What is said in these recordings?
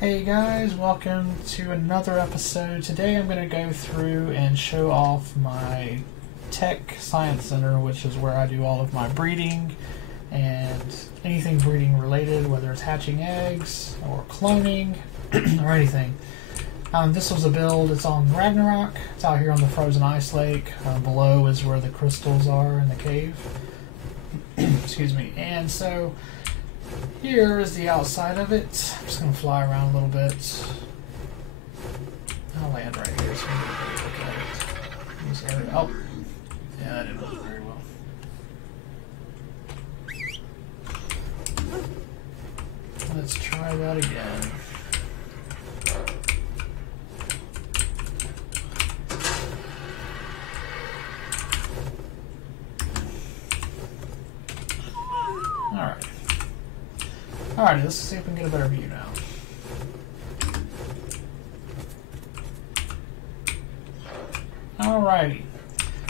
Hey guys, welcome to another episode. Today I'm going to go through and show off my Tech Science Center, which is where I do all of my breeding and anything breeding related, whether it's hatching eggs or cloning or anything. This was a build, it's on Ragnarok, it's out here on the frozen ice lake. Below is where the crystals are in the cave. Excuse me. And so here is the outside of it. I'm just going to fly around a little bit. I'll land right here so we can get a good look at it. This area. Oh, yeah, that didn't look very well. Let's try that again. Alright. Alrighty, let's see if we can get a better view now. Alrighty.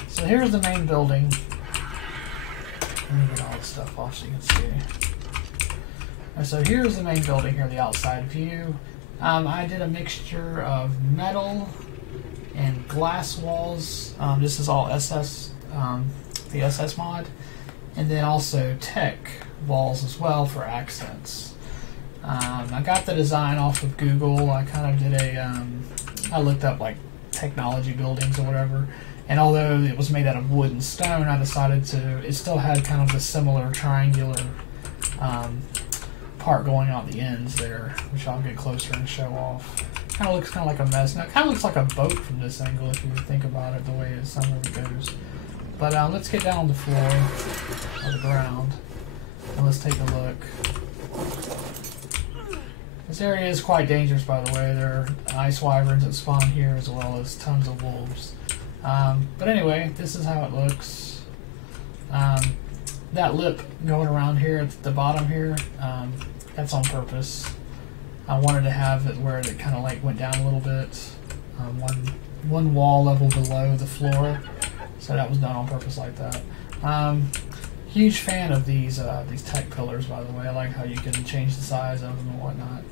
So here's the main building. Let me get all this stuff off so you can see. And so here's the main building here, the outside view. I did a mixture of metal and glass walls. This is all SS, the SS mod. And then also tech walls as well for accents. I got the design off of Google. I kind of did I looked up like technology buildings or whatever, and although it was made out of wood and stone, I decided it still had kind of a similar triangular part going out the ends there, which I'll get closer and show off. Kind of looks kind of like a mess. Now it kind of looks like a boat from this angle if you think about it, the way some of it goes. But let's get down on the floor, on the ground, and let's take a look. This area is quite dangerous, by the way. There are ice wyverns that spawn here, as well as tons of wolves. But anyway, this is how it looks. That lip going around here at the bottom here, that's on purpose. I wanted to have it where it kind of like went down a little bit, one wall level below the floor. So that was done on purpose like that. Huge fan of these tech pillars, by the way. I like how you can change the size of them and whatnot.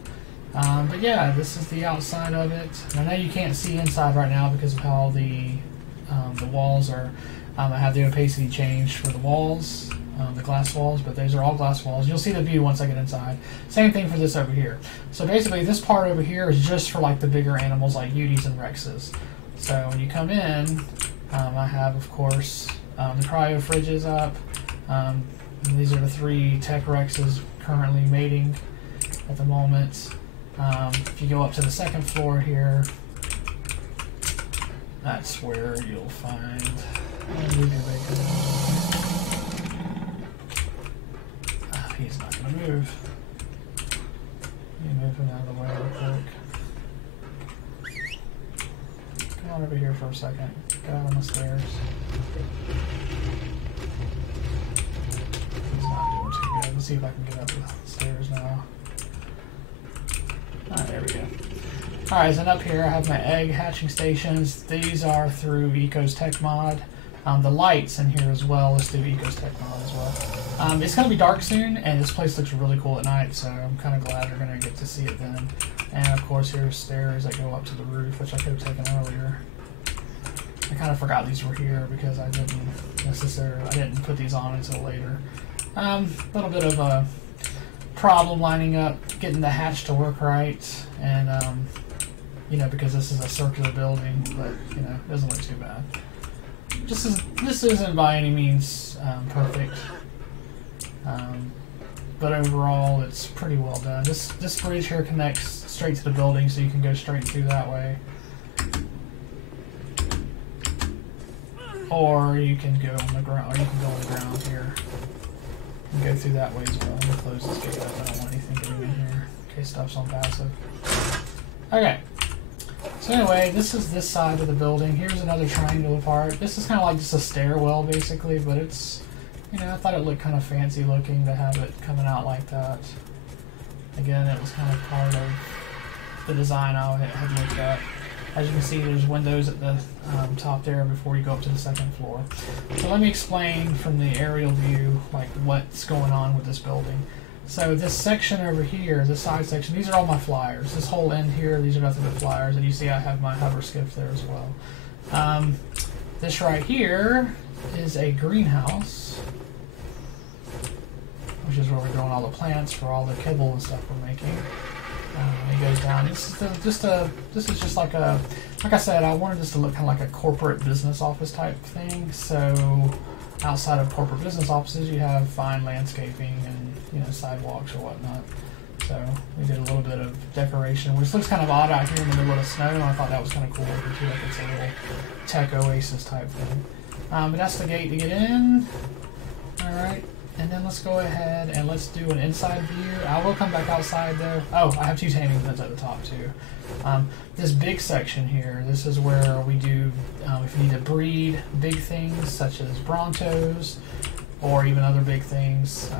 But yeah, this is the outside of it. I know you can't see inside right now because of how the walls are. I have the opacity changed for the walls, the glass walls, but these are all glass walls. You'll see the view once I get inside. Same thing for this over here. So basically, this part over here is just for like the bigger animals like Uties and Rexes. So when you come in, I have, of course, the cryo fridges up. These are the 3 tech Rexes currently mating at the moment. If you go up to the second floor here, that's where you'll find. He's not going to move. Let me move him out of the way real quick. Come on over here for a second. Get out on the stairs. He's not doing too good. Let's see if I can get up the stairs now. Alright, there we go. Alright, so up here I have my egg hatching stations. These are through Eco's Tech Mod. The lights in here as well is through Eco's Tech Mod as well. It's going to be dark soon, and this place looks really cool at night, so I'm kind of glad you're going to get to see it then. And of course here's stairs that go up to the roof, which I could have taken earlier. I kind of forgot these were here because I didn't put these on until later. A little bit of a problem lining up, getting the hatch to work right, and you know, because this is a circular building, but you know, it doesn't look too bad. This isn't by any means perfect, but overall it's pretty well done. This bridge here connects straight to the building, so you can go straight through that way. Or you can go on the ground, here and go through that way as well. Let me close this gate up. I don't want anything getting in here in case stuff's on passive. Okay. So anyway, this is this side of the building. Here's another triangular part. This is kind of like just a stairwell basically, but it's, you know, I thought it looked kind of fancy looking to have it coming out like that. Again, it was kind of part of the design I had looked at. As you can see, there's windows at the top there before you go up to the second floor. So let me explain from the aerial view like what's going on with this building. So this section over here, this side section, these are all my flyers. This whole end here, these are nothing but flyers, and you see I have my hover skiff there as well. This right here is a greenhouse, which is where we're growing all the plants for all the kibble and stuff we're making. It goes down. This is just like a, like I said, I wanted this to look kind of like a corporate business office type thing. So outside of corporate business offices, you have fine landscaping and, you know, sidewalks or whatnot. So we did a little bit of decoration, which looks kind of odd out here in the middle of the snow, and I thought that was kind of cool because like it's a little tech oasis type thing. But that's the gate to get in. All right. And then let's go ahead and let's do an inside view. I will come back outside though. Oh, I have 2 taming pens at the top too. This big section here, this is where we do, if you need to breed big things such as Brontos or even other big things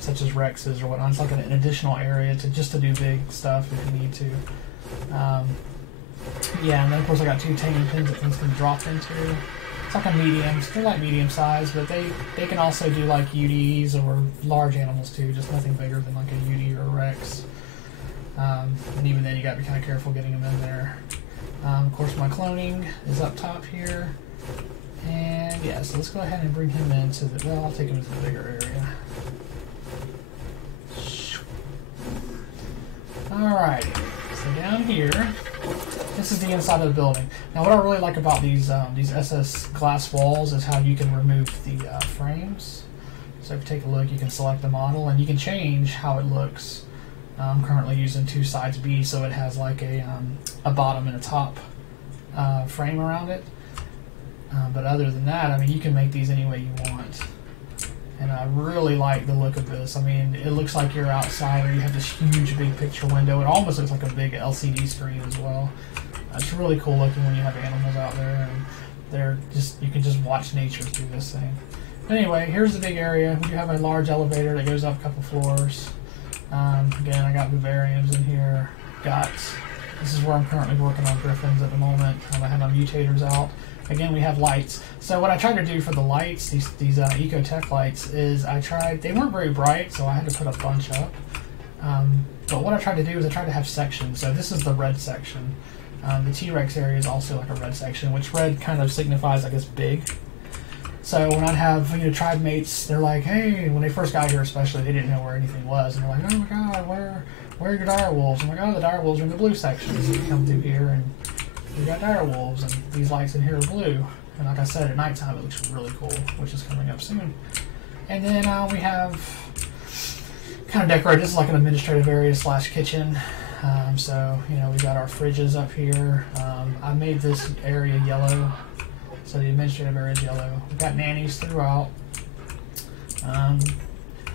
such as Rexes or whatnot. It's like an additional area to just to do big stuff if you need to. Yeah, and then of course I got 2 taming pens that things can drop into. It's like a medium, they're like medium size, but they can also do like UDs or large animals too, just nothing bigger than like a UD or a Rex. And even then you got to be kind of careful getting them in there. Of course my cloning is up top here. And yeah, so let's go ahead and bring him into the, well, I'll take him into the bigger area. Alrighty, so down here, this is the inside of the building. Now what I really like about these SS glass walls is how you can remove the frames. So if you take a look, you can select the model and you can change how it looks. I'm currently using 2 sides B, so it has like a bottom and a top frame around it. But other than that, I mean, you can make these any way you want. And I really like the look of this. I mean, it looks like you're outside or you have this huge big picture window. It almost looks like a big LCD screen as well. It's really cool looking when you have animals out there and they're just, you can just watch nature through this thing. But anyway, here's the big area. We do have a large elevator that goes up a couple floors. Again, I got vivariums in here. This is where I'm currently working on griffins at the moment. I have my mutators out. Again, we have lights. So what I tried to do for the lights, these Ecotech lights, is they weren't very bright, so I had to put a bunch up. But what I tried to do is I tried to have sections. So this is the red section. The T-Rex area is also like a red section, which red kind of signifies, I guess, big. So when I'd have, you know, tribe mates, they're like, hey, when they first got here especially, they didn't know where anything was. And they're like, oh my god, where are your dire wolves? I'm like, oh, the dire wolves are in the blue section. So you come through here and we got dire wolves, and these lights in here are blue. And like I said, at nighttime it looks really cool, which is coming up soon. And then we have kind of decorated. This is like an administrative area / kitchen. So, you know, we got our fridges up here. I made this area yellow, so the administrative area is yellow. We've got nannies throughout. I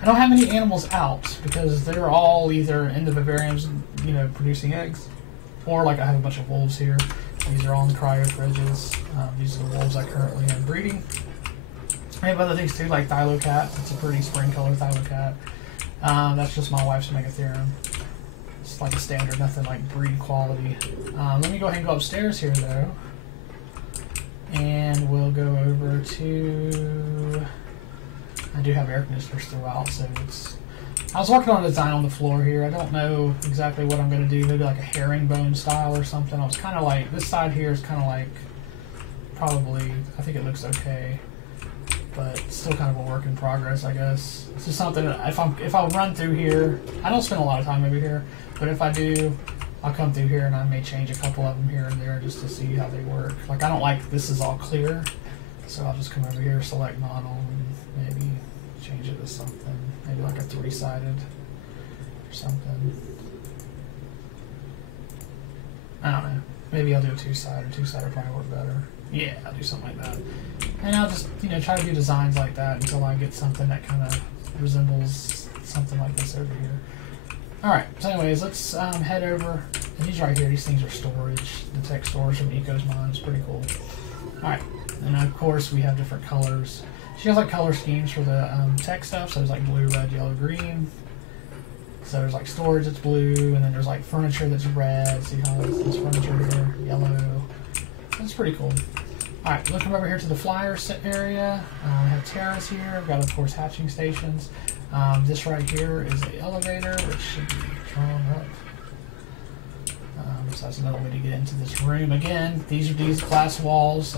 don't have any animals out because they're all either in the vivariums, you know, producing eggs, or like I have a bunch of wolves here. These are all in the cryo fridges. These are the wolves I currently am breeding. I have other things too, like Thylocat. It's a pretty spring color Thylocat. That's just my wife's Megatherium. It's like a standard, nothing like breed quality. Let me go ahead and go upstairs here though. And we'll go over to, I do have air conditioners throughout, so I was working on a design on the floor here. I don't know exactly what I'm going to do, maybe like a herringbone style or something. I was kind of like, this side here is kind of like, probably, I think it looks okay, but still kind of a work in progress, I guess. It's just something that if I run through here, I don't spend a lot of time over here, but if I do, I'll come through here and I may change a couple of them here and there just to see how they work. Like, I don't like this is all clear, so I'll just come over here, select model, and maybe change it to something, maybe like a 3-sided or something. I don't know. Maybe I'll do a 2-sided. 2-sided would probably work better. Yeah, I'll do something like that. And I'll just, you know, try to do designs like that until I get something that kind of resembles something like this over here. Alright, so anyways, let's head over. And these right here, these things are storage. The tech storage from Eco's Mine is pretty cool. Alright, and of course we have different colors. She has like color schemes for the tech stuff, so there's like blue, red, yellow, green. So there's like storage that's blue, and then there's like furniture that's red. See how this furniture here, yellow. That's pretty cool. Alright, looking over here to the flyer area, we have terrace here. We've got, of course, hatching stations. This right here is the elevator, which should be drawn up. So that's another way to get into this room. Again, these are these glass walls.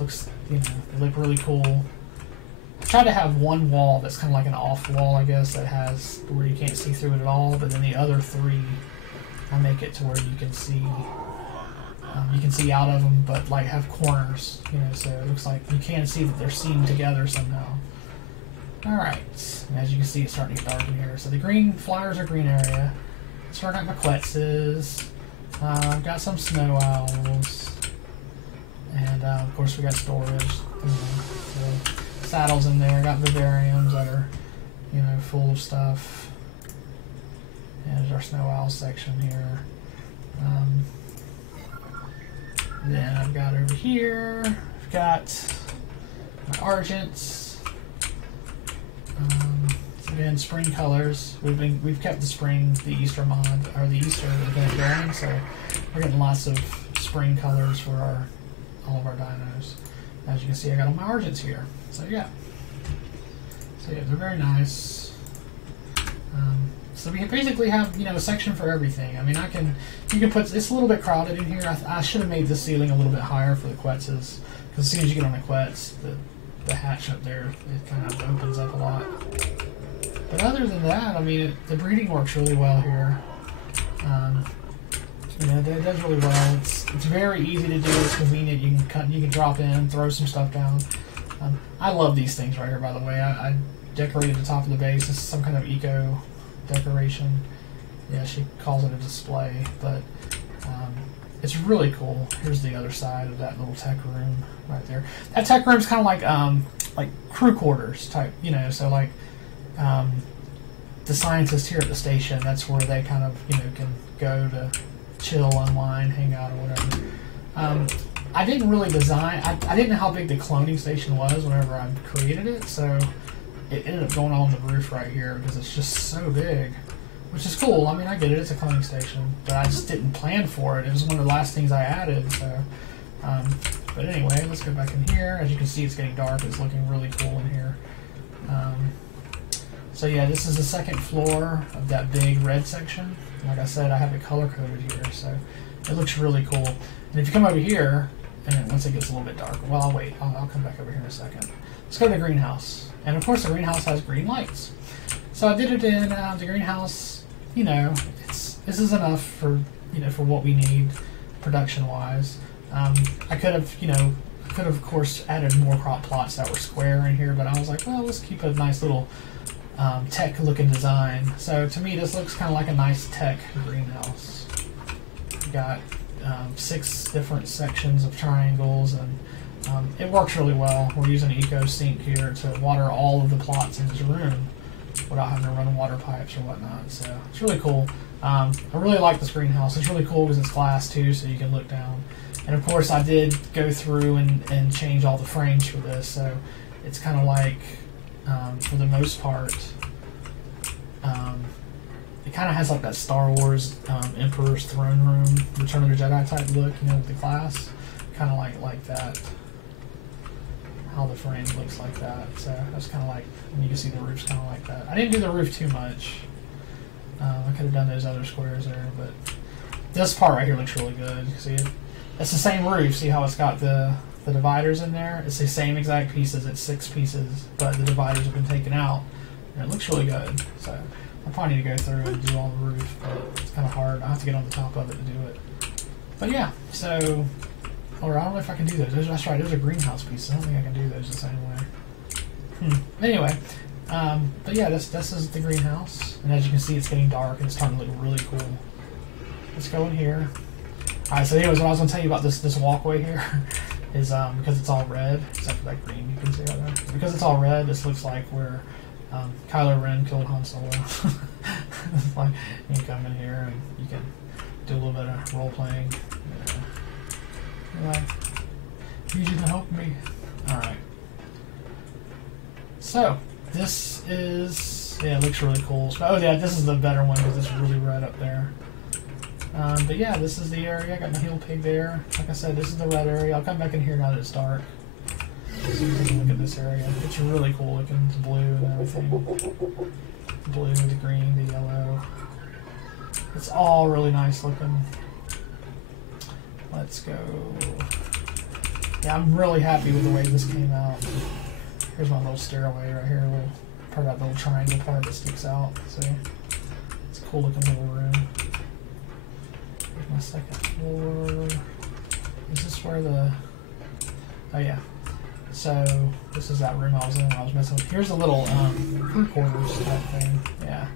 Looks, you know, they look really cool. I tried to have one wall that's kind of like an off wall, I guess, that has where you can't see through it at all. But then the other three, I make it to where you can see. You can see out of them, but like have corners, you know. So it looks like you can see that they're seamed together somehow. All right, and as you can see, it's starting to get dark in here. So the green flyers are green area. Starting at McQuetz's. I've got some snow owls, and of course we got storage. So saddles in there. Got vivariums that are, you know, full of stuff. And there's our snow owl section here. Then I've got over here. I've got my argents. Again, spring colors. We've kept the spring, the Easter mod, or the Easter event going, so we're getting lots of spring colors for all of our dinos. As you can see, I got all my argents here. So yeah, they're very nice. So we basically have, you know, a section for everything. I mean, you can put. It's a little bit crowded in here. I should have made the ceiling a little bit higher for the Quetzes, because as soon as you get on the Quetz, the hatch up there, it kind of opens up a lot. But other than that, I mean, the breeding works really well here. You know, it does really well. It's very easy to do. It's convenient. You can drop in, throw some stuff down. I love these things right here. By the way, I decorated the top of the base. This is some kind of eco decoration. Yeah, she calls it a display, but it's really cool. Here's the other side of that little tech room right there. That tech room is kind of like crew quarters type. You know, so like. The scientists here at the station, that's where they kind of, you know, can go to chill, unwind, hang out, or whatever. I didn't really design, I didn't know how big the cloning station was whenever I created it, so it ended up going on the roof right here because it's just so big, which is cool. I mean, I get it, it's a cloning station, but I just didn't plan for it. It was one of the last things I added, so. But anyway, let's go back in here. As you can see, it's getting dark. It's looking really cool in here. So yeah, this is the second floor of that big red section. Like I said, I have it color coded here, so it looks really cool. And if you come over here, and once it gets a little bit darker, well, I'll wait. I'll come back over here in a second. Let's go to the greenhouse. And of course, the greenhouse has green lights. So I did it in the greenhouse. You know, this is enough for, you know, for what we need production-wise. I could have, you know, of course added more crop plots that were square in here, but I was like, well, let's keep a nice little tech looking design. So to me, this looks kind of like a nice tech greenhouse. We got 6 different sections of triangles, and it works really well. We're using an eco sink here to water all of the plots in this room without having to run water pipes or whatnot. So it's really cool. I really like this greenhouse. It's really cool because it's glass too, so you can look down. And of course, I did go through and change all the frames for this, so it's kind of like, for the most part, it kind of has like that Star Wars Emperor's Throne Room, Return of the Jedi type look, you know, with the glass, kind of like that. How the frame looks like that. So that's kind of like, and you can see the roof's kind of like that. I didn't do the roof too much. I could have done those other squares there, but this part right here looks really good. You see it? It's the same roof. See how it's got the dividers in there? It's the same exact pieces. It's 6 pieces, but the dividers have been taken out. And it looks really good. So I probably need to go through and do all the roof, but it's kind of hard. I have to get on the top of it to do it. But yeah, so, or I don't know if I can do those. That's right, those are greenhouse pieces. I don't think I can do those the same way. Anyway, but yeah, this is the greenhouse. And as you can see, it's getting dark and it's starting to look really cool. Let's go in here. Alright, so anyways, what I was going to tell you about this walkway here is because it's all red, except for that green you can see right there. Because it's all red, this looks like where Kylo Ren killed Han Solo. It's like, you can come in here and you can do a little bit of role-playing. Anyway, need you to help me. Alright. So, this is, yeah, it looks really cool. So, oh yeah, this is the better one because it's really red up there. But yeah, this is the area. I got my heel pig there. Like I said, this is the red area. I'll come back in here now that it's dark. So you can take a look at this area. It's really cool looking. It's blue and everything. The blue, the green, the yellow. It's all really nice looking. Let's go. Yeah, I'm really happy with the way this came out. Here's my little stairway right here. Part of that little triangle part that sticks out. See? It's a cool looking little room. Here's my second floor. Is this where the... Oh yeah. So, this is that room I was in when I was messing with. Here's a little crew quarters type thing. Yeah.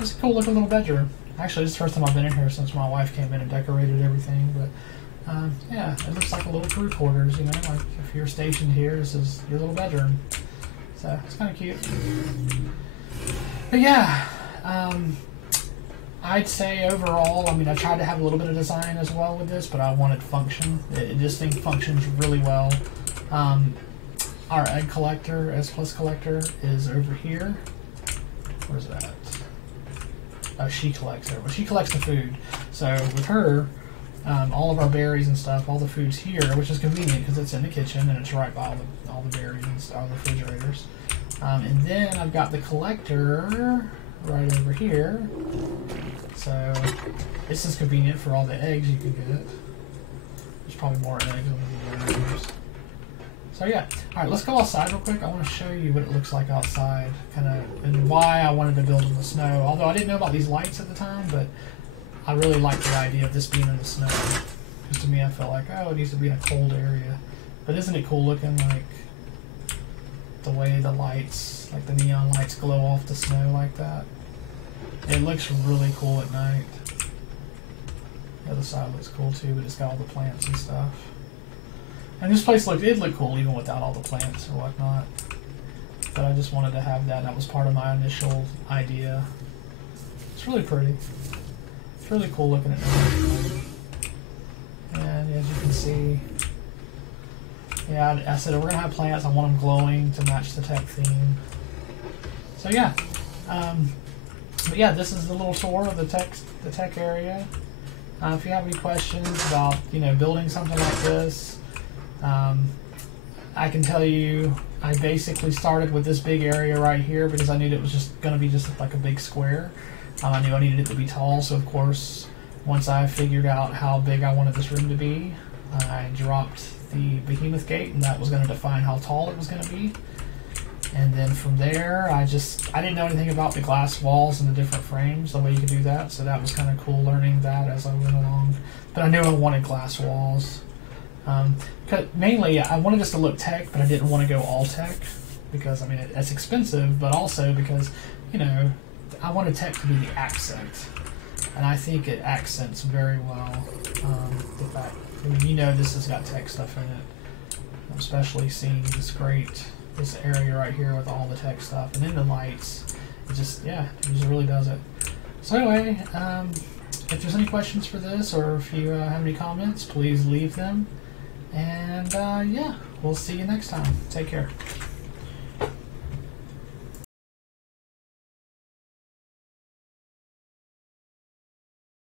It's a cool looking little bedroom. Actually, this is the first time I've been in here since my wife came in and decorated everything. But, yeah, it looks like a little crew quarters, you know. Like, if you're stationed here, this is your little bedroom. So, it's kind of cute. But, yeah. I'd say overall, I mean, I tried to have a little bit of design as well with this, but I wanted function. This thing functions really well. Our egg collector, S Plus collector, is over here. Where's that? Oh, she collects it. Well, she collects the food. So with her, all of our berries and stuff, all the food's here, which is convenient because it's in the kitchen and it's right by all the berries and all the refrigerators. And then I've got the collector right over here. So this is convenient for all the eggs you can get. There's probably more eggs than the berries. So yeah, all right, let's go outside real quick. I want to show you what it looks like outside, kind of, and why I wanted to build in the snow. Although I didn't know about these lights at the time, but I really liked the idea of this being in the snow. Because to me, I felt like, oh, it needs to be in a cold area. But isn't it cool looking, like the way the lights, like the neon lights, glow off the snow like that? It looks really cool at night. The other side looks cool too, but it's got all the plants and stuff. And this place did look cool even without all the plants or whatnot. But I just wanted to have that. That was part of my initial idea. It's really pretty. It's really cool looking at night. And as you can see, yeah, I said we're going to have plants. I want them glowing to match the tech theme. So yeah. But yeah, this is the little tour of the tech area. If you have any questions about, you know, building something like this, I can tell you I basically started with this big area right here because I knew it was just going to be just like a big square. I knew I needed it to be tall, so of course once I figured out how big I wanted this room to be, I dropped the behemoth gate, and that was going to define how tall it was going to be. And then from there, I didn't know anything about the glass walls and the different frames, the way you could do that, so that was kind of cool learning that as I went along. But I knew I wanted glass walls. Mainly, I wanted this to look tech, but I didn't want to go all tech, because, I mean, it's expensive, but also because, you know, I wanted tech to be the accent. And I think it accents very well, the fact, I mean, you know, this has got tech stuff in it, especially seeing this area right here with all the tech stuff, and then the lights. It just really does it. So anyway, if there's any questions for this, or if you have any comments, please leave them. And yeah, we'll see you next time. Take care.